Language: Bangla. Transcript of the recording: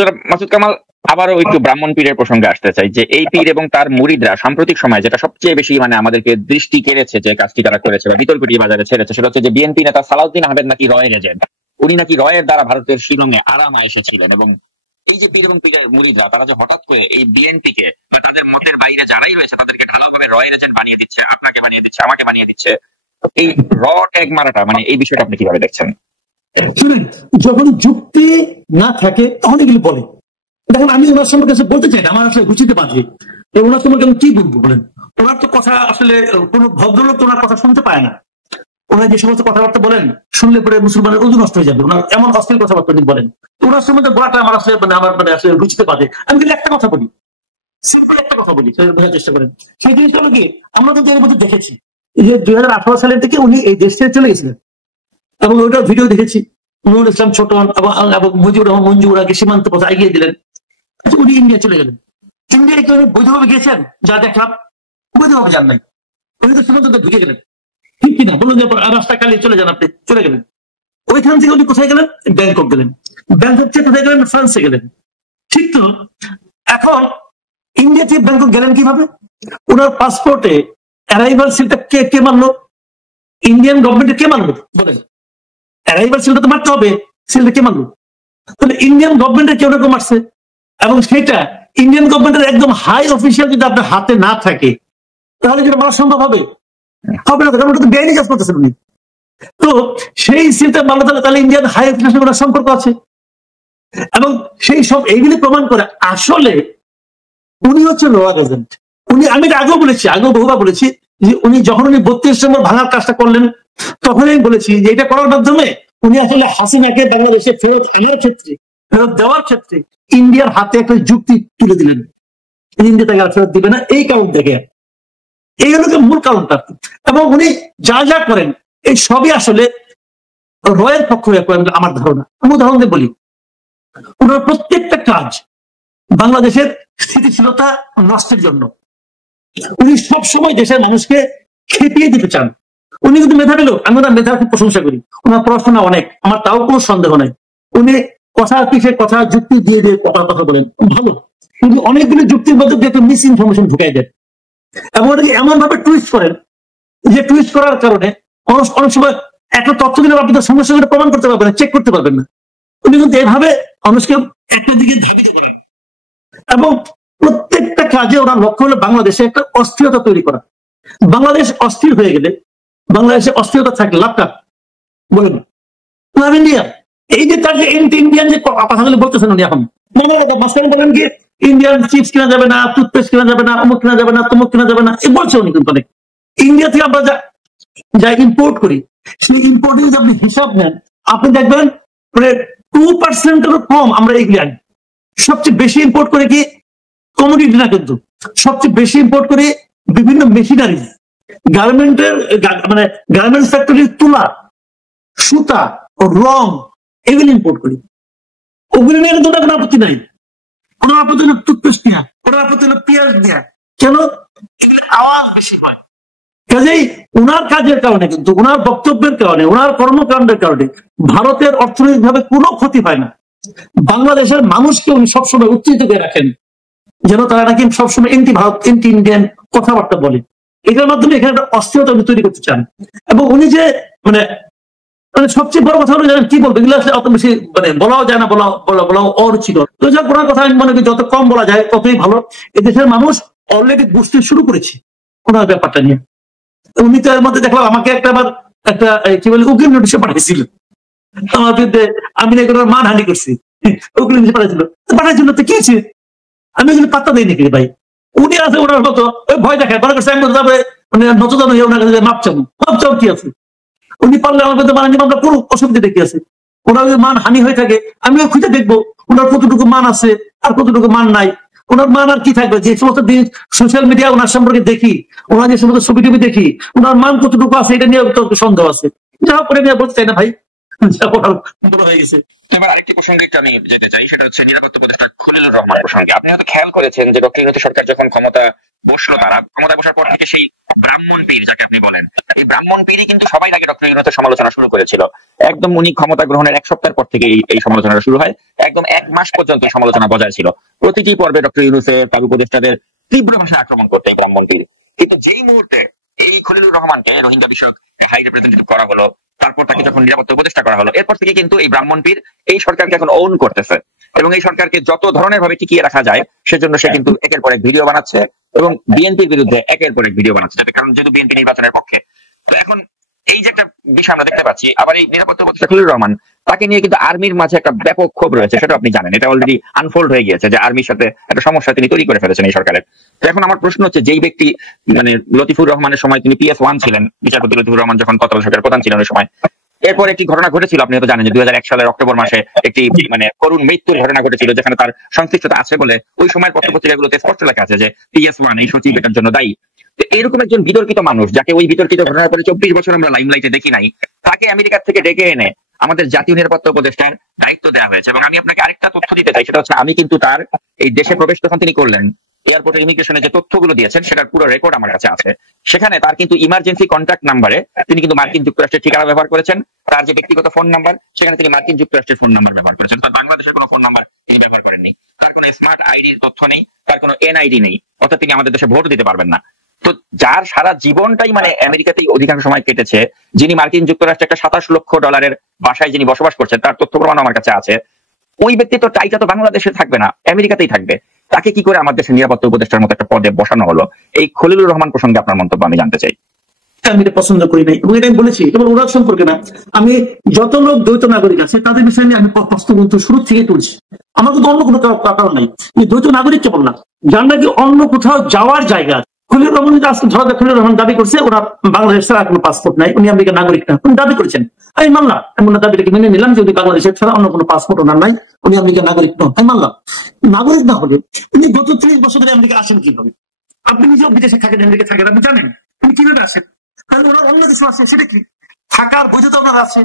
যারা মাসুদ কামাল, আবারও একটু ব্রাহ্মণ পীরের প্রসঙ্গে আসতে চাই, যে এই পীর এবং তার মুরিদরা সাম্প্রতিক সময় যেটা সবচেয়ে বেশি আমাদেরকে দৃষ্টি কেড়েছে, যে কাজটি তারা করেছে বা বিতর্কটি বাজারে ছেড়েছে, সেটা হচ্ছে যে বিএনপি নেতা সালাউদ্দিন আহমেদ নাকি রয়ের এজেন্ট। উনি নাকি রয়ের দ্বারা ভারতের শিলংয়ে আরামে এসেছিলেন, এবং এই যে পীর এবং পীরের মুরিদরা তারা যে হঠাৎ করে এই বিএনপি কে বা তাদের মতের বাইরে যারাই রয়েছে তাদেরকে ভালোভাবে রয়ের এজেন্ট বানিয়ে দিচ্ছে, আপনাকে বানিয়ে দিচ্ছে, আমাকে বানিয়ে দিচ্ছে, এই র ট্যাগ মারাটা এই বিষয়টা আপনি কিভাবে দেখছেন? শুনেন, যখন যুক্তি না থাকে তখন এগুলো বলে। দেখেন, আমি ওনার সম্পর্কে বলতে চাই না, আমার আসলে রুচিতে বাঁধে। ওনার সম্পর্কে আমি কি বলবো বলেন? ওনার তো কথা আসলে কোন ভদ্রলোক ওনার কথা শুনতে পায় না। ওনার যে সমস্ত কথাবার্তা বলেন শুনলে পরে মুসলমানের ওজন নষ্ট হয়ে যাবে। ওনার এমন অশ্লীল কথাবার্তা বলেন, ওনার সম্বন্ধে বলাটা আমার আসলে আমার আসলে রুচিতে বাঁধে। আমি কিন্তু একটা কথা বলি, সিম্পল একটা কথা বলি, বোঝার চেষ্টা করেন। সেই জিনিসটা হলো কি, আমরা কিন্তু এর মধ্যে দেখেছি যে 2018 সালের থেকে উনি এই দেশ থেকে চলে গেছিলেন, এবং ওইটা ভিডিও দেখেছি। নুরুল ইসলাম ছোটন এবং মুজিবুর রহমান মঞ্জুর আগে সীমান্ত পথে এগিয়ে দিলেন, উনি ইন্ডিয়া চলে গেলেন। ইন্ডিয়ায় কি উনি বৈধভাবে গিয়েছেন? যা দেখলাম বৈধভাবে যান নাই, উনি তো সীমান্ত ঢুকে গেলেন, ঠিক কিনা বলুন? রাস্তা কালিয়ে চলে যান, আপনি চলে গেলেন। ওইখান থেকে উনি কোথায় গেলেন? ব্যাংকক গেলেন। ব্যাংকক থেকে কোথায় গেলেন? ফ্রান্সে গেলেন। ঠিক তো, এখন ইন্ডিয়া থেকে ব্যাংকক গেলেন কিভাবে? ওনার পাসপোর্টে অ্যারাইভাল সিলটা কে মানলো? ইন্ডিয়ান গভর্নমেন্টে কে মানলো বলেন? অ্যারাইভাল সিলটা তো মারতে হবে, সিলটা কে মানলো? তাহলে ইন্ডিয়ান গভর্নমেন্টের কেউ না কেউ মারছে, এবং সেটা ইন্ডিয়ান গভর্নমেন্টের একদম হাই অফিসিয়াল যদি আপনার হাতে না থাকে তাহলে যেটা মারা সম্ভব হবে না, কারণ ওটা তো বেআইনি কাজ করতেছেন উনি। তো সেই সিলটা মানলো, তাহলে ইন্ডিয়ান হাই অফিসিয়াল সম্পর্ক আছে, এবং সেই সব এইগুলি প্রমাণ করে আসলে উনি হচ্ছে রোয়ার এজেন্ট। উনি, আমি আগেও বলেছি, আগেও বহুবার বলেছি যে উনি যখন 32 নম্বর ভাঙার কাজটা করলেন তখনই বলেছি যে এটা করার মাধ্যমে উনি আসলে হাসিনাকে বাংলাদেশে ফেরত আনার ক্ষেত্রে, ফেরত দেওয়ার ক্ষেত্রে ইন্ডিয়ার হাতে একটা যুক্তি তুলে দিলেন। ইন্ডিয়া তাকে আর ফেরত দিবে না, এই কারণ থেকে। এই হলো মূল কারণটা। এবং উনি যা যা করেন এই সবই আসলে রয়ের পক্ষ হয়ে করেন আমার ধারণা। আমি উদাহরণ দিয়ে বলি, ওনার প্রত্যেকটা কাজ বাংলাদেশের স্থিতিশীলতা নষ্টের জন্য। উনি সবসময় দেশের মানুষকে খেপিয়ে দিতে চান। উনি কিন্তু মেধাবী লোক, আমি ওনার মেধার খুব প্রশংসা করি, ওনার পড়াশোনা অনেক, আমার তাও কোনো সন্দেহ নাই। উনি কথা পিছিয়ে কথা যুক্তি দিয়ে দিয়ে কথা বলেন, ভালো। কিন্তু অনেকগুলো যুক্তির মধ্যে দিয়ে মিস ইনফরমেশন ঢুকাই দেন, এবং ওটাকে এমন ভাবে টুইস্ট করেন যে টুইস্ট করার কারণে অনেক সময় একটা তথ্য দিলে আপনি তার সমস্যা করে প্রমাণ করতে পারবেন না, চেক করতে পারবেন না। উনি কিন্তু এভাবে মানুষকে একটা দিকে ধাবিত করেন, এবং প্রত্যেকটা কাজে ওরা লক্ষ্য হলো বাংলাদেশে একটা অস্থিরতা তৈরি করা। বাংলাদেশ অস্থির হয়ে গেলে, বাংলাদেশে অস্থিরতা থাকলে লাভটা বলেন লাভ ইন্ডিয়া। এই যে তার যে ইন্ডিয়ান যে কথাগুলো বলতেছেন উনি এখন, মাঝখানে বলেন কি ইন্ডিয়ান চিপস কেনা যাবে না, টুথপেস্ট কেনা যাবে না, অমুক কেনা যাবে না, তমুক কেনা যাবে না, এ বলছে উনি। কিন্তু অনেক ইন্ডিয়া থেকে আমরা যা ইম্পোর্ট করি, সেই ইম্পোর্টিং যদি আপনি হিসাব নেন, আপনি দেখবেন 2%-এরও কম আমরা এগুলি আনি। সবচেয়ে বেশি ইম্পোর্ট করে কি কমোডিটি না, কিন্তু সবচেয়ে বেশি ইম্পোর্ট করে বিভিন্ন মেশিনারি, গার্মেন্টের গার্মেন্টস ফ্যাক্টরির তুলা, সুতা, রং, এগুলি ইম্পোর্ট করি। ওগুলি নিয়ে কিন্তু কোনো আপত্তি নাই। কোনো আপত্তি হলো টুথপেস্ট নেওয়া, কোনো আপত্তি হলো পেঁয়াজ নেওয়া। কেন? এগুলি আওয়াজ বেশি হয়। কাজেই ওনার কাজের কারণে, কিন্তু ওনার বক্তব্যের কারণে, ওনার কর্মকাণ্ডের কারণে ভারতের অর্থনৈতিক ভাবে কোনো ক্ষতি হয় না। বাংলাদেশের মানুষকে উনি সবসময় উত্তেজিত করে রাখেন, যেন তারা নাকি সবসময় এন্টি ভারত, এন্টি ইন্ডিয়ান কথাবার্তা বলে। এটার মাধ্যমে এখানে একটা অস্থিরতা উনি তৈরি করতে চান। এবং উনি যে সবচেয়ে বড় কথা হলো, জানেন কি বলবো, এগুলো আসলে অত বেশি বলাও যায় না, বলাও অরুচিকর। তো যা ওনার কথা আমি মনে করি যত কম বলা যায় ততই ভালো। এদেশের মানুষ অলরেডি বুঝতে শুরু করেছে ওনার ব্যাপারটা নিয়ে। উনি তো এর মধ্যে দেখলাম আমাকে একটা কি বলে উকিল নোটিশে পাঠিয়েছিল আমার বিরুদ্ধে, আমি নাকি ওনার মানহানি করছি, উকিল নোটিশে পাঠাইছিল তো কি হয়েছে? আমি এগুলো পাত্তা দিই নাকি ভাই? উনি আছে ওনার মতো ওই ভয় দেখায়, মনে করছে আমি নতুন ওনার কাছে মাপ চাও কি আছে? উনি পারলে আমার মধ্যে মানহানি মামলা কোনো অসুবিধা দেখি আছে। ওনার যদি মান হানি হয়ে থাকে আমিও খুঁজে দেখবো ওনার কতটুকু মান আছে আর কতটুকু মান নাই। ওনার মান আর কি থাকবে? যে সমস্ত সোশ্যাল মিডিয়া ওনার সম্পর্কে দেখি, ওনার যে সমস্ত ছবি টবি দেখি, ওনার মান কতটুকু আছে এটা নিয়ে তো সন্দেহ আছে। যা করে নিয়ে বলতে চাই না ভাই, হয়ে গেছে। এবার আরেকটি প্রসঙ্গে আমি যেতে চাই, সেটা হচ্ছে নিরাপত্তা উপদেষ্টা খলিলুর রহমান প্রসঙ্গে। আপনি হয়তো খেয়াল করেছেন যে ডক্টর ইউনূস সরকার যখন ক্ষমতা বসলো তারা, ক্ষমতায় বসার পর থেকে সেই ব্রাহ্মণ পীর যাকে আপনি বলেন, এই ব্রাহ্মণ পীরই কিন্তু সবাই আগে ডক্টর ইউনূসের সমালোচনা শুরু করেছিল। একদম উনি ক্ষমতা গ্রহণের এক সপ্তাহের পর থেকে এই সমালোচনা শুরু হয়, একদম 1 মাস পর্যন্ত এই সমালোচনা বজায় ছিল। প্রতিটি পর্বে ডক্টর ইউনূসের তার উপদেষ্টাদের তীব্র ভাষায় আক্রমণ করতে এই ব্রাহ্মণ পীর। কিন্তু যেই মুহূর্তে এই খলিলুর রহমানকে রোহিঙ্গা বিষয়ক হাই রিপ্রেজেন্টেটিভ করা হলো, তারপর তাকে যখন নিরাপত্তা উপদেষ্টা করা হলো, এরপর থেকে কিন্তু এই ব্রাহ্মণ পীর এই সরকারকে এখন ওন করতেছে এবং এই সরকারকে যত ধরনের ভাবে টিকিয়ে রাখা যায় সেজন্য সে কিন্তু একের পর এক ভিডিও বানাচ্ছে এবং বিএনপির বিরুদ্ধে একের পর এক ভিডিও বানাচ্ছে, যাতে কারণ যেহেতু বিএনপি নির্বাচনের পক্ষে। তো এখন এই যে একটা বিষয় আমরা দেখতে পাচ্ছি, আবার এই নিরাপত্তা উপদেষ্টা খলিলুর রহমান, তাকে নিয়ে কিন্তু আর্মির মাঝে একটা ব্যাপক ক্ষোভ রয়েছে, সেটা আপনি জানেন। এটা অলরেডি আনফোল্ড হয়ে গিয়েছে যে আর্মির সাথে একটা সমস্যা তিনি তৈরি করে ফেলেছেন এই সরকারের। তো এখন আমার প্রশ্ন হচ্ছে, যেই ব্যক্তি মানে লতিফুর রহমানের সময় তিনি PS1 ছিলেন, বিচারপতি লতিফুর রহমান যখন তত্ত্বাবধায়ক সরকারের প্রধান ছিলেন ওই সময়, এরপর একটি ঘটনা ঘটেছিল, আপনি হয়তো জানেন যে 2001 সালের অক্টোবর মাসে একটি মানে করুণ মৃত্যুর ঘটনা ঘটেছিল, যেখানে তার সংশ্লিষ্টতা আছে বলে ওই সময়ের পত্রপত্রিকাগুলোতে স্পষ্ট লেখা আছে যে PS1 এই সচিব এটার জন্য দায়ী। এরকম একজন বিতর্কিত মানুষ, যাকে ওই বিতর্কিত ঘটনার পরে 24 বছর আমরা লাইমলাইটে দেখি নাই, তাকে আমেরিকার থেকে ডেকে এনে আমাদের জাতীয় নিরাপত্তা উপদেষ্টার দায়িত্ব দেওয়া হয়েছে। এবং আমি আপনাকে আরেকটা তথ্য দিতে চাই, সেটা হচ্ছে আমি কিন্তু তার এই দেশে প্রবেশ যখন তিনি করলেন, এয়ারপোর্টের ইমিগ্রেশনে যে তথ্যগুলো দিয়েছেন সেটার পুরো রেকর্ড আমার কাছে আছে। সেখানে তার কিন্তু ইমার্জেন্সি কন্ট্যাক্ট নাম্বারে তিনি কিন্তু মার্কিন যুক্তরাষ্ট্রের ঠিকানা ব্যবহার করেছেন, তার যে ব্যক্তিগত ফোন নাম্বার সেখানে তিনি মার্কিন যুক্তরাষ্ট্রের ফোন নাম্বার ব্যবহার করেছেন, তার বাংলাদেশের কোনো ফোন নাম্বার তিনি ব্যবহার করেননি, তার কোনো স্মার্ট আইডির তথ্য নেই, তার কোনো এনআইডি নেই, অর্থাৎ তিনি আমাদের দেশে ভোট দিতে পারবেন না। তো যার সারা জীবনটাই মানে আমেরিকাতেই অধিকাংশ সময় কেটেছে, যিনি মার্কিন যুক্তরাষ্ট্রে একটা $27 লক্ষ বাসায় যিনি বসবাস করছেন, তার তথ্য প্রমাণ আমার কাছে আছে, ওই ব্যক্তি তো টাইটা তো বাংলাদেশে থাকবে না, আমেরিকাতেই থাকবে। তাকে কি করে আমার দেশের নিরাপত্তা উপদেষ্টার মতো একটা পদে বসানো হলো? এই খলিলুর রহমান প্রসঙ্গে আপনার মন্তব্য আমি জানতে চাই। আমি এটা পছন্দ করি নাই এবং এটা আমি বলেছি, কেবল ওরা সম্পর্কে না, আমি যত লোক দ্বৈত নাগরিক আছে তাদের বিষয় নিয়ে আমি প্রশ্ন কিন্তু শুরু থেকে তুলছি। আমার কিন্তু অন্য কোনো কারণ নাই, এই দ্বৈত নাগরিক কেবল না, যার নাকি অন্য কোথাও যাওয়ার জায়গা। খলিলুর রহমান আজকে ধরা যাক, খলিলুর রহমান দাবি করছে ওরা বাংলাদেশ ছাড়া কোনো পাসপোর্ট নাই, উনি আমেরিকার নাগরিক না, উনি দাবি করেছেন, আমি মানলাম, এমন দাবিটাকে মেনে নিলাম যে উনি বাংলাদেশের ছাড়া অন্য কোনো পাসপোর্ট ওনার নাই, উনি আমেরিকার নাগরিক নন, আমি মানলাম। নাগরিক না হলে উনি গত 30 বছর ধরে আমেরিকা আসেন কিভাবে? আপনি নিজেও বিদেশে থাকেন, আমেরিকা থাকেন, আপনি জানেন উনি কিভাবে আসেন? তাহলে ওনার অন্য কিছু আছে, সেটা কি? থাকার বৈধতা ওনার আছে।